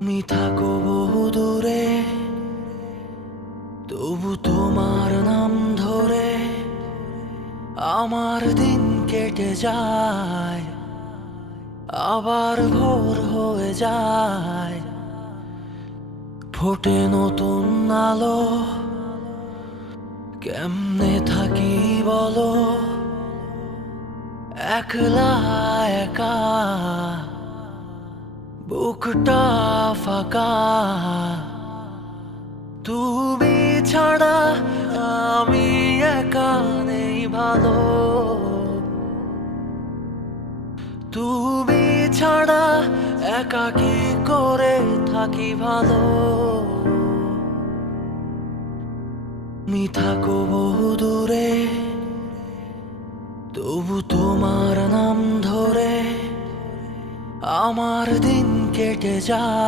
তুমি থাকো বহু দূরে, তবু তোমার নাম ধরে আমার দিন কেটে যায়, আবার ভোর হয়ে যায়। ফোটে নতুন আলো, কেমনে থাকি বলো একলা একা, বুকটা ফাঁকা। তুমি ছাড়া আমি একা নেই ভালো, তুমি ছাড়া একা কি করে থাকি ভালো। তুমি থাকো বহু দূরে, তবু তোমার নাম ধরে আমার দিন কেটে যায়।